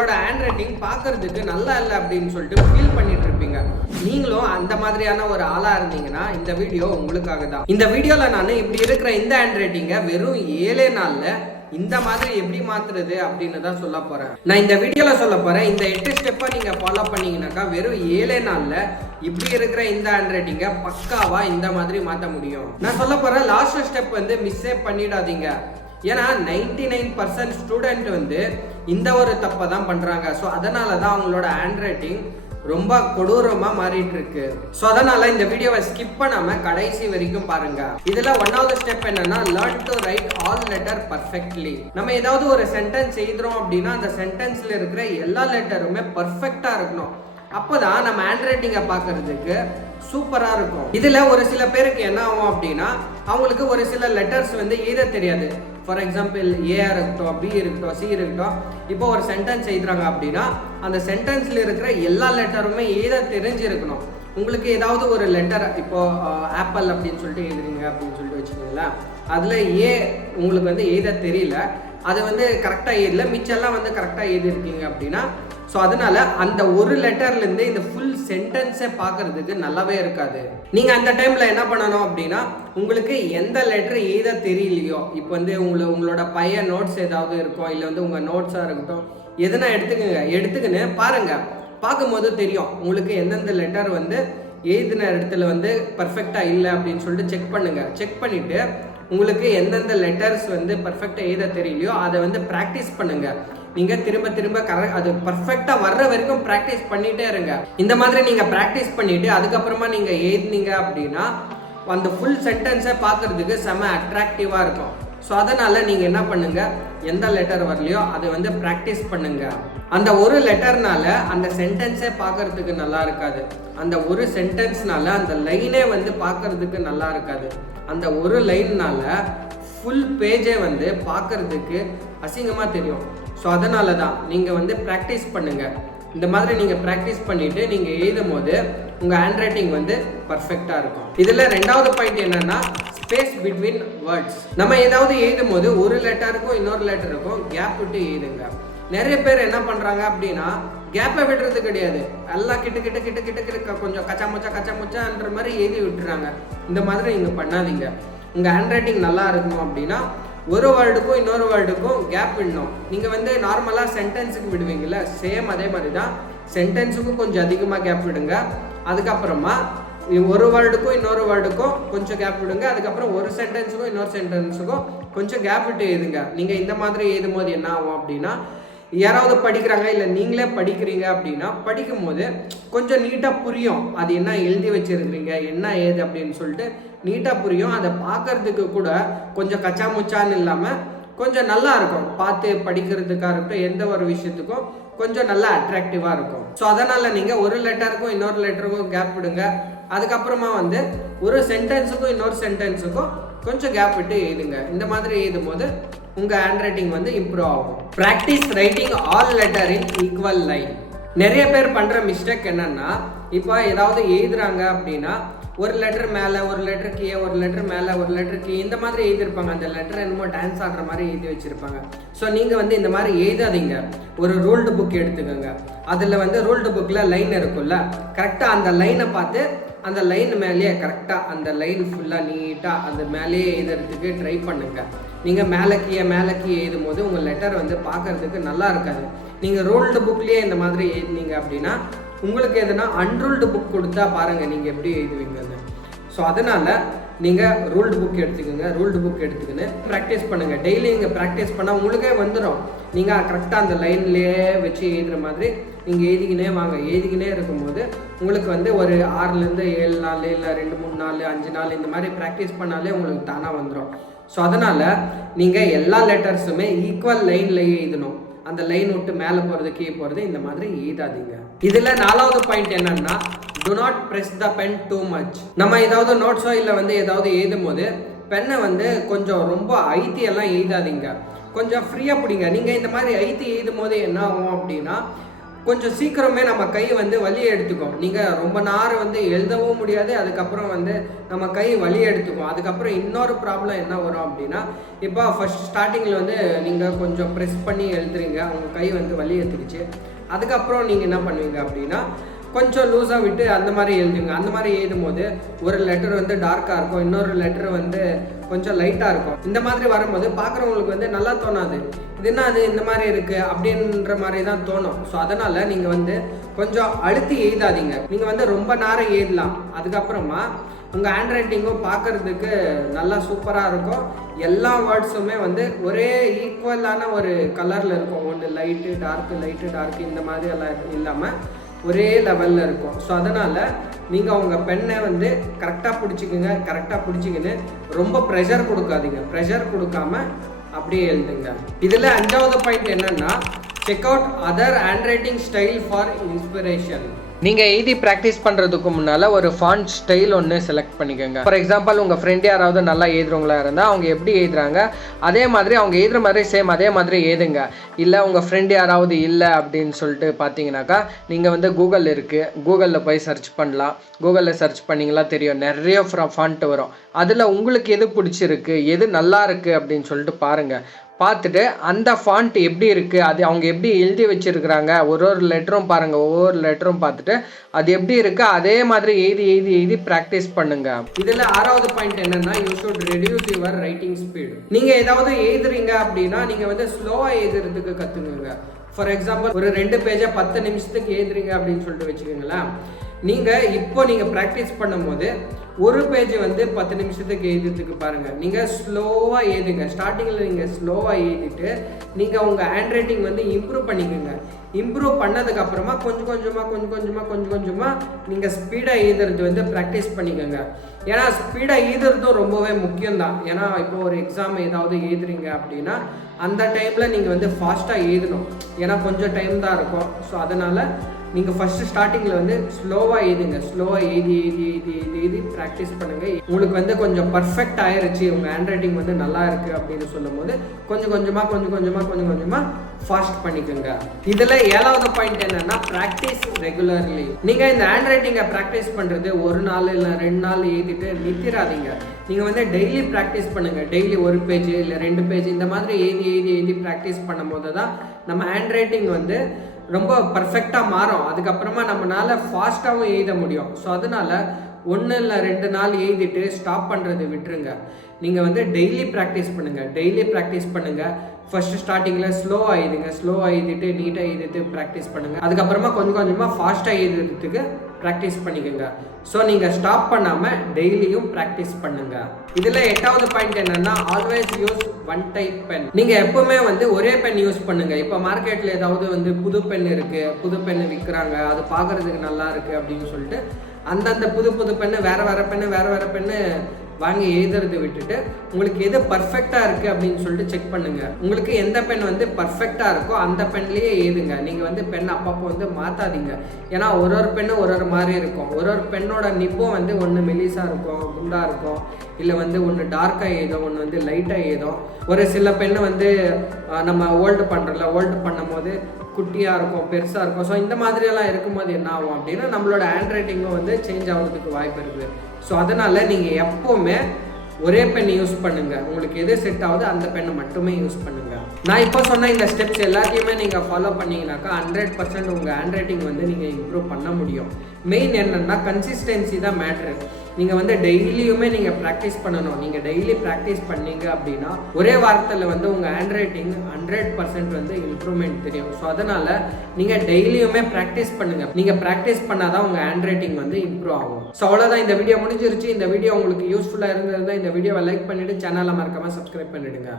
உங்களோட hand writing பார்க்கறதுக்கு நல்லா இல்லை அப்படின்னு சொல்லிட்டு ஃபீல் பண்ணிட்டு இருப்பீங்க. நீங்களும் அந்த மாதிரியான ஒரு ஆளா இருந்தீங்கன்னா இந்த வீடியோ உங்களுக்காக தான். இந்த வீடியோல நான் இப்படி இருக்கிற இந்த ஹேண்ட் ரைட்டிங்கை வெறும் 7 நாள்ல இந்த மாதிரி எப்படி மாத்துறது அப்படின்னு தான் சொல்ல போறேன். நான் இந்த வீடியோல சொல்ல போறேன். இந்த 8 ஸ்டெப்பை நீங்க ஃபாலோ பண்ணீங்கன்னாக்கா வெறும் 7 நாள்ல இப்படி இருக்கிற இந்த ஹேண்ட் ரைட்டிங்கை பக்காவா இந்த மாதிரி மாற்ற முடியும். நான் சொல்ல போற லாஸ்ட் ஸ்டெப் வந்து மிஸ்ஸே பண்ணிடாதீங்க. ஏன்னா 99% ஸ்டூடெண்ட் வந்து இந்த ஒரு தப்பை தான் பண்றாங்க. ஸோ அதனால தான் அவங்களோட ஹேண்ட் ரைட்டிங் ரொம்ப கொடூரமா மாறிட்டு இருக்கு. ஸோ அதனால இந்த வீடியோவை ஸ்கிப் பண்ணாம கடைசி வரைக்கும் பாருங்க. இதுல 1வது ஸ்டெப் என்னன்னா learn to right all letter perfectly. நம்ம ஏதாவது ஒரு சென்டென்ஸ் எழுதுறோம் அப்படின்னா அந்த சென்டென்ஸ்ல இருக்கிற எல்லா லெட்டருமே பர்ஃபெக்டா இருக்கணும். அப்போதான் நம்ம ஹேண்ட் ரைட்டிங்கை பார்க்கறதுக்கு சூப்பரா இருக்கும். இதுல ஒரு சில பேருக்கு என்ன ஆகும் அப்படின்னா அவங்களுக்கு ஒரு சில லெட்டர்ஸ் வந்து எழுத தெரியாது. ஃபார் எக்ஸாம்பிள் ஏ இருக்கட்டும், பி இருக்கட்டும், சி இருக்கட்டும். இப்போ ஒரு சென்டென்ஸ் எழுதுறாங்க அப்படின்னா அந்த சென்டென்ஸ்ல இருக்கிற எல்லா லெட்டருமே எழுத தெரிஞ்சிருக்கணும். உங்களுக்கு ஏதாவது ஒரு லெட்டர் இப்போ ஆப்பிள் அப்படின்னு சொல்லிட்டு எழுதுறீங்க அப்படின்னு சொல்லிட்டு வச்சுக்கோங்களேன். அதுல ஏ உங்களுக்கு வந்து எழுத தெரியல, அது வந்து கரெக்டாக எழுதல, மிச்செல்லாம் வந்து கரெக்டாக எழுதிருக்கீங்க அப்படின்னா ஸோ அதனால அந்த ஒரு லெட்டர்லேருந்து இந்த ஃபுல் சென்டென்ஸை பார்க்கறதுக்கு நல்லாவே இருக்காது. நீங்கள் அந்த டைமில் என்ன பண்ணணும் அப்படின்னா உங்களுக்கு எந்த லெட்டர் எழுத தெரியலையோ, இப்போ வந்து உங்களோட பையன் நோட்ஸ் ஏதாவது இருக்கும், இல்லை வந்து உங்கள் நோட்ஸாக இருக்கட்டும், எதுனா எடுத்துக்கின்னு பாருங்கள். பார்க்கும்போது தெரியும் உங்களுக்கு எந்தெந்த லெட்டர் வந்து எழுதின இடத்துல வந்து பர்ஃபெக்டாக இல்லை அப்படின்னு சொல்லிட்டு செக் பண்ணுங்கள். செக் பண்ணிவிட்டு உங்களுக்கு எந்தெந்த லெட்டர்ஸ் வந்து பர்ஃபெக்டாக எழுத தெரியலையோ அதை வந்து ப்ராக்டிஸ் பண்ணுங்கள். நீங்கள் திரும்ப அது பர்ஃபெக்டாக வர்ற வரைக்கும் ப்ராக்டிஸ் பண்ணிகிட்டே இருங்க. இந்த மாதிரி நீங்கள் ப்ராக்டிஸ் பண்ணிவிட்டு அதுக்கப்புறமா நீங்கள் எழுதினீங்க அப்படின்னா அந்த ஃபுல் சென்டென்ஸை பார்க்குறதுக்கு செம அட்ராக்டிவாக இருக்கும். ஸோ அதனால் நீங்கள் என்ன பண்ணுங்கள், எந்த லெட்டர் வரலையோ அதை வந்து ப்ராக்டிஸ் பண்ணுங்கள். அந்த ஒரு லெட்டர்னால அந்த சென்டென்ஸே பார்க்கறதுக்கு நல்லா இருக்காது. அந்த ஒரு சென்டென்ஸ்னால அந்த லைனே வந்து பார்க்கறதுக்கு நல்லா இருக்காது. அந்த ஒரு லைன்னால ஃபுல் பேஜே வந்து பார்க்கறதுக்கு அசிங்கமாக தெரியும். ஸோ அதனால தான் நீங்கள் வந்து ப்ராக்டிஸ் பண்ணுங்கள். இந்த மாதிரி நீங்கள் ப்ராக்டிஸ் பண்ணிவிட்டு நீங்கள் எழுதும் போது உங்கள் ஹேண்ட் ரைட்டிங் வந்து பர்ஃபெக்டாக இருக்கும். இதில் 2வது பாயிண்ட் என்னன்னா ஸ்பேஸ் பிட்வீன் வேர்ட்ஸ். நம்ம ஏதாவது எழுதும் போது ஒரு லெட்டருக்கும் இன்னொரு லெட்டருக்கும் கேப் விட்டு எழுதுங்க. நிறைய பேர் என்ன பண்ணுறாங்க அப்படின்னா கேப்பை விடுறது கிடையாது, எல்லாம் கிட்ட கொஞ்சம் கச்சாமுச்சான்ற மாதிரி எழுதி விட்டுறாங்க. இந்த மாதிரி நீங்கள் பண்ணாதீங்க. உங்கள் ஹேண்ட் ரைட்டிங் நல்லா இருக்கணும் அப்படின்னா ஒரு வேர்டுக்கும் இன்னொரு வேர்டுக்கும் கேப் விடணும். நீங்கள் வந்து நார்மலாக சென்டென்ஸுக்கு விடுவீங்கள்ல, சேம் அதே மாதிரி தான் சென்டென்ஸுக்கும் கொஞ்சம் அதிகமாக கேப் விடுங்க. அதுக்கப்புறமா ஒரு வேர்டுக்கும் இன்னொரு வேர்டுக்கும் கொஞ்சம் கேப் விடுங்க. அதுக்கப்புறம் ஒரு சென்டென்ஸுக்கும் இன்னொரு சென்டென்ஸுக்கும் கொஞ்சம் கேப் விட்டு எழுதுங்க. நீங்கள் இந்த மாதிரி எழுதும் போது என்ன ஆகும் அப்படின்னா யாராவது படிக்கிறாங்க இல்லை நீங்களே படிக்கிறீங்க அப்படின்னா படிக்கும் போது கொஞ்சம் நீட்டாக புரியும். அது என்ன எழுதி வச்சிருக்கிறீங்க, என்ன ஏது அப்படின்னு சொல்லிட்டு நீட்டாக புரியும். அதை பார்க்கறதுக்கு கூட கொஞ்சம் கச்சாமுச்சான்னு இல்லாமல் கொஞ்சம் நல்லா இருக்கும். பார்த்து படிக்கிறதுக்காக இருக்கட்டும், எந்த ஒரு விஷயத்துக்கும் கொஞ்சம் நல்லா அட்ராக்டிவாக இருக்கும். ஸோ அதனால் நீங்கள் ஒரு லெட்டருக்கும் இன்னொரு லெட்டருக்கும் கேப் விடுங்க. அதுக்கப்புறமா வந்து ஒரு சென்டென்ஸுக்கும் இன்னொரு சென்டென்ஸுக்கும் கொஞ்சம் கேப் விட்டு எழுதுங்க. இந்த மாதிரி எழுதும் போது உங்கள் ஹேண்ட் ரைட்டிங் வந்து இம்ப்ரூவ் ஆகும். Practice writing all letter in equal line. நிறைய பேர் பண்ணுற மிஸ்டேக் என்னன்னா இப்போ ஏதாவது எழுதுறாங்க அப்படின்னா ஒரு லெட்டர் மேலே, ஒரு லெட்டர் கீழே, ஒரு லெட்டர் மேலே, ஒரு லெட்டர் கீழே, இந்த மாதிரி எழுதியிருப்பாங்க. அந்த லெட்டர் என்னமோ டான்ஸ் ஆடுற மாதிரி எழுதி வச்சிருப்பாங்க. ஸோ நீங்கள் வந்து இந்த மாதிரி எழுதாதீங்க. ஒரு ரூல்டு புக் எடுத்துக்கோங்க. அதில் வந்து ரூல்டு புக்கில் லைன் இருக்கும்ல, கரெக்டாக அந்த லைனை பார்த்து அந்த லைன் மேலேயே கரெக்டாக அந்த லைன் ஃபுல்லாக நீட்டாக அந்த மேலேயே எழுதுறதுக்கு ட்ரை பண்ணுங்க. நீங்கள் மேலே கீழே எழுதும் போது உங்கள் லெட்டர் வந்து பார்க்கறதுக்கு நல்லா இருக்காது. நீங்கள் ரூல்டு புக்லேயே இந்த மாதிரி எழுதினீங்க அப்படின்னா உங்களுக்கு எதுனா அன்ரூல்டு புக் கொடுத்தா பாருங்கள் நீங்கள் எப்படி எழுதுவீங்கன்னு. ஸோ அதனால் நீங்கள் ரூல்டு புக் எடுத்துக்கின்னு ப்ராக்டிஸ் பண்ணுங்கள். டெய்லி நீங்கள் ப்ராக்டிஸ் பண்ணால் உங்களுக்கே வந்துடும். நீங்கள் கரெக்டாக அந்த லைன்லேயே வச்சு எழுதுகிற மாதிரி நீங்கள் எழுதிக்கினே இருக்கும்போது உங்களுக்கு வந்து ஒரு 6லேருந்து 7 நாள், இல்லை 2-3 நாள், 5 நாள் இந்த மாதிரி ப்ராக்டிஸ் பண்ணாலே உங்களுக்கு தானாக வந்துடும். ஸோ அதனால் நீங்கள் எல்லா லெட்டர்ஸுமே ஈக்குவல் லைன்லேயே எழுதணும். அந்த லைன் விட்டு மேலே போகிறது கீழே போகிறது இந்த மாதிரி எழுதாதீங்க. இதில் 4வது பாயிண்ட் என்னன்னா do not press the pen too much. நம்ம ஏதாவது நோட்ஸோ இல்லை வந்து ஏதாவது எழுதும் போது பெண்ணை வந்து கொஞ்சம் ரொம்ப ஐத்தியெல்லாம் எழுதாதீங்க. கொஞ்சம் ஃப்ரீயாக பிடிங்க. நீங்கள் இந்த மாதிரி ஐத்தி எழுதும் போது என்ன ஆகும் அப்படின்னா கொஞ்சம் சீக்கிரமே நம்ம கை வந்து வலி எடுத்துக்கும். நீங்கள் ரொம்ப நேரம் வந்து எழுதவும் முடியாது, அதுக்கப்புறம் வந்து நம்ம கை வலி எடுத்துக்கும். அதுக்கப்புறம் இன்னொரு ப்ராப்ளம் என்ன வரும் அப்படின்னா, இப்போ ஃபர்ஸ்ட் ஸ்டார்டிங்கில் வந்து நீங்கள் கொஞ்சம் ப்ரெஸ் பண்ணி எழுதுறீங்க, உங்கள் கை வந்து வலி எடுத்துக்கிச்சு. அதுக்கப்புறம் நீங்கள் என்ன பண்ணுவீங்க அப்படின்னா, கொஞ்சம் லூஸாக விட்டு அந்த மாதிரி எழுதுங்க. அந்த மாதிரி எழுதும் போது ஒரு லெட்டர் வந்து டார்க்காக இருக்கும், இன்னொரு லெட்டர் வந்து கொஞ்சம் லைட்டாக இருக்கும். இந்த மாதிரி வரும்போது பார்க்குறவங்களுக்கு வந்து நல்லா தோணாது. இது என்ன அது இந்த மாதிரி இருக்குது அப்படின்ற மாதிரி தான் தோணும். ஸோ அதனால் நீங்கள் வந்து கொஞ்சம் அழுத்தி எழுதாதீங்க. நீங்கள் வந்து ரொம்ப நேரம் எழுதலாம். அதுக்கப்புறமா உங்கள் ஹேண்ட் ரைட்டிங்கும் பார்க்குறதுக்கு நல்லா சூப்பராக இருக்கும். எல்லா வேர்ட்ஸுமே வந்து ஒரே ஈக்குவலான ஒரு கலரில் இருக்கும். ஒன்று லைட்டு டார்க்கு இந்த மாதிரி எல்லாம் இல்லாமல் ஒரே லெவலில் இருக்கும். ஸோ அதனால் நீங்கள் உங்கள் பெண்ணை வந்து கரெக்டாக பிடிச்சிக்கின்னு ரொம்ப ப்ரெஷர் கொடுக்காதீங்க. ப்ரெஷர் கொடுக்காம அப்படியே எழுதுங்க. இதில் 5வது பாயிண்ட் என்னன்னா, check out other hand writing style for inspiration. நீங்கள் எழுதி ப்ராக்டிஸ் பண்ணுறதுக்கு முன்னால் ஒரு ஃபாண்ட் ஸ்டைல் ஒன்று செலக்ட் பண்ணிக்கோங்க. ஃபார் எக்ஸாம்பிள் உங்கள் ஃப்ரெண்ட் யாராவது நல்லா எழுதுறவங்களா இருந்தால் அவங்க எப்படி எழுதுறாங்க அதே மாதிரி அவங்க எழுதுற மாதிரி சேம் அதே மாதிரி எழுதுங்க. இல்லை உங்கள் ஃப்ரெண்ட் யாராவது இல்லை அப்படின்னு சொல்லிட்டு பார்த்தீங்கன்னாக்கா நீங்கள் வந்து கூகுள் இருக்குது, கூகுளில் போய் சர்ச் பண்ணலாம். கூகுளில் சர்ச் பண்ணிங்களா தெரியும், நிறைய ஃபாண்ட் வரும். அதில் உங்களுக்கு எது பிடிச்சிருக்கு, எது நல்லா இருக்குது அப்படின்னு சொல்லிட்டு பாருங்கள். பார்த்துட்டு அந்த ஃபாண்ட் எப்படி இருக்குது, அது அவங்க எப்படி எழுதி வச்சுருக்குறாங்க, ஒரு லெட்டரும் பாருங்கள், ஒவ்வொரு லெட்டரும் பார்த்துட்டு அது எப்படி இருக்குது அதே மாதிரி எழுதி ப்ராக்டிஸ் பண்ணுங்கள். இதில் 6வது பாயிண்ட் என்னென்னா, you should reduce your writing speed. நீங்கள் ஏதாவது எழுதுறீங்க அப்படின்னா நீங்கள் வந்து ஸ்லோவாக எழுதுறதுக்கு கற்றுக்குங்க. ஃபார் எக்ஸாம்பிள் ஒரு 2 பேஜை 10 நிமிஷத்துக்கு எழுதுறீங்க அப்படின்னு சொல்லிட்டு வச்சுக்கோங்களேன். நீங்கள் ப்ராக்டிஸ் பண்ணும்போது ஒரு பேஜ் வந்து 10 நிமிஷத்துக்கு எழுதுறதுக்கு பாருங்கள். நீங்கள் ஸ்லோவாக எழுதுங்க. ஸ்டார்டிங்கில் நீங்கள் ஸ்லோவாக எழுதிட்டு நீங்கள் உங்கள் ஹேண்ட் ரைட்டிங் வந்து இம்ப்ரூவ் பண்ணிக்கோங்க. இம்ப்ரூவ் பண்ணதுக்கப்புறமா கொஞ்சம் கொஞ்சமாக நீங்கள் ஸ்பீடாக எழுதுறது வந்து ப்ராக்டிஸ் பண்ணிக்கோங்க. ஏன்னா ஸ்பீடாக எழுதுறதும் ரொம்பவே முக்கியம்தான். ஏன்னா இப்போ ஒரு எக்ஸாம் ஏதாவது எழுதுறீங்க அப்படின்னா அந்த டைமில் நீங்கள் வந்து ஃபாஸ்ட்டாக எழுதணும். ஏன்னா கொஞ்சம் டைம் தான் இருக்கும். ஸோ அதனால் நீங்கள் ஃபஸ்ட்டு ஸ்டார்டிங்கில் வந்து ஸ்லோவாக எழுதுங்க. ஸ்லோவாக எழுதி ப்ராக்டிஸ் பண்ணுங்கள். உங்களுக்கு வந்து கொஞ்சம் பர்ஃபெக்ட் ஆயிடுச்சு, உங்கள் ஹேண்ட் ரைட்டிங் வந்து நல்லா இருக்குது அப்படின்னு சொல்லும் போது கொஞ்சம் கொஞ்சமாக ஃபாஸ்ட் பண்ணிக்கோங்க. இதில் 7வது பாயிண்ட் என்னன்னா, ப்ராக்டிஸ் ரெகுலர்லி. நீங்கள் இந்த ஹேண்ட் ரைட்டிங்கை ப்ராக்டிஸ் பண்ணுறது ஒரு நாள் இல்லை 2 நாள் எழுதிட்டு நிறுத்திடாதீங்க. நீங்கள் வந்து டெய்லி ப்ராக்டிஸ் பண்ணுங்கள். டெய்லி ஒரு பேஜ் இல்லை 2 பேஜ் இந்த மாதிரி எழுதி ப்ராக்டிஸ் பண்ணும் போது தான் நம்ம ஹேண்ட் ரைட்டிங் வந்து ரொம்ப பர்ஃபெக்டாக மாறும். அதுக்கப்புறமா நம்மளால ஃபாஸ்ட்டாகவும் எழுத முடியும். ஸோ அதனால் 1 இல்லை 2 நாள் எழுதிட்டு ஸ்டாப் பண்ணுறது விட்டுருங்க. நீங்கள் வந்து டெய்லி ப்ராக்டிஸ் பண்ணுங்கள். ஃபஸ்ட்டு ஸ்டார்டிங்கில் ஸ்லோவாக எழுதிட்டு நீட்டாக எழுதிட்டு ப்ராக்டிஸ் பண்ணுங்கள். அதுக்கப்புறமா கொஞ்சமாக ஃபாஸ்ட்டாக எழுதுறதுக்கு ப்ராக்டிஸ் பண்ணிக்கோங்க. ஸோ நீங்கள் ஸ்டாப் பண்ணாமல் டெய்லியும் ப்ராக்டிஸ் பண்ணுங்கள். இதில் 8வது பாயிண்ட் என்னென்னா, always use one type pen. நீங்கள் எப்போவுமே வந்து ஒரே பென் யூஸ் பண்ணுங்கள். இப்போ மார்க்கெட்டில் ஏதாவது வந்து புது பென் இருக்குது, புது பென் விற்கிறாங்க, அது பார்க்குறதுக்கு நல்லா இருக்குது அப்படின்னு சொல்லிட்டு அந்தந்த புது பென்னு வேறு பென்னு வாங்கி எழுதுறது விட்டுட்டு உங்களுக்கு எது பர்ஃபெக்டாக இருக்குது அப்படின்னு சொல்லிட்டு செக் பண்ணுங்கள். உங்களுக்கு எந்த பென் வந்து பர்ஃபெக்டாக இருக்கோ அந்த பென்லேயே எழுதுங்க. நீங்கள் வந்து பென் அப்பப்போ வந்து மாற்றாதீங்க. ஏன்னா ஒரு பெண்ணு ஒரு மாதிரி இருக்கும். ஒரு பெண்ணோட நிப்பும் வந்து ஒன்று மெலிசாக இருக்கும், குண்டாக இருக்கும், இல்லை வந்து ஒன்று டார்க்காக எழுதும், ஒன்று வந்து லைட்டாக எழுதும். ஒரு சில பெண்ணு வந்து நம்ம ஓல்டு பண்ணும் போது குட்டியாக இருக்கும், பெருசாக இருக்கும். ஸோ இந்த மாதிரியெல்லாம் இருக்கும்போது என்ன ஆகும் அப்படின்னா நம்மளோட ஹேண்ட் ரைட்டிங்கும் வந்து சேஞ்ச் ஆகிறதுக்கு வாய்ப்பு இருக்குது. ஸோ அதனால் நீங்கள் எப்போவுமே ஒரே பென் யூஸ் பண்ணுங்கள். உங்களுக்கு எது செட் ஆகுது அந்த பெண்ணை மட்டுமே யூஸ் பண்ணுங்கள். நான் இப்போ சொன்ன இந்த ஸ்டெப்ஸ் எல்லாத்தையுமே நீங்கள் ஃபாலோ பண்ணிங்கனாக்கா 100% உங்கள் ஹேண்ட் ரைட்டிங் வந்து நீங்கள் இம்ப்ரூவ் பண்ண முடியும். மெயின் என்னென்னா கன்சிஸ்டன்சி தான் மேட்ரு. நீங்கள் வந்து டெய்லியுமே நீங்கள் ப்ராக்டிஸ் பண்ணணும். நீங்கள் டெய்லி ப்ராக்டிஸ் பண்ணீங்க அப்படின்னா ஒரே வாரத்தில் வந்து உங்கள் ஹேண்ட் ரைட்டிங் 100% வந்து இம்ப்ரூவ்மெண்ட் தெரியும். ஸோ அதனால் நீங்கள் டெய்லியுமே ப்ராக்டிஸ் பண்ணுங்கள். நீங்கள் ப்ராக்டிஸ் பண்ணால் தான் உங்கள் ஹேண்ட் ரைட்டிங் வந்து இம்ப்ரூவ் ஆகும். ஸோ அவ்வளோதான், இந்த வீடியோ முடிஞ்சிருச்சு. இந்த வீடியோ உங்களுக்கு யூஸ்ஃபுல்லாக இருந்ததுன்னா இந்த வீடியோவை லைக் பண்ணிவிட்டு சேனலை மறக்காமல் சப்ஸ்கிரைப் பண்ணிவிடுங்க.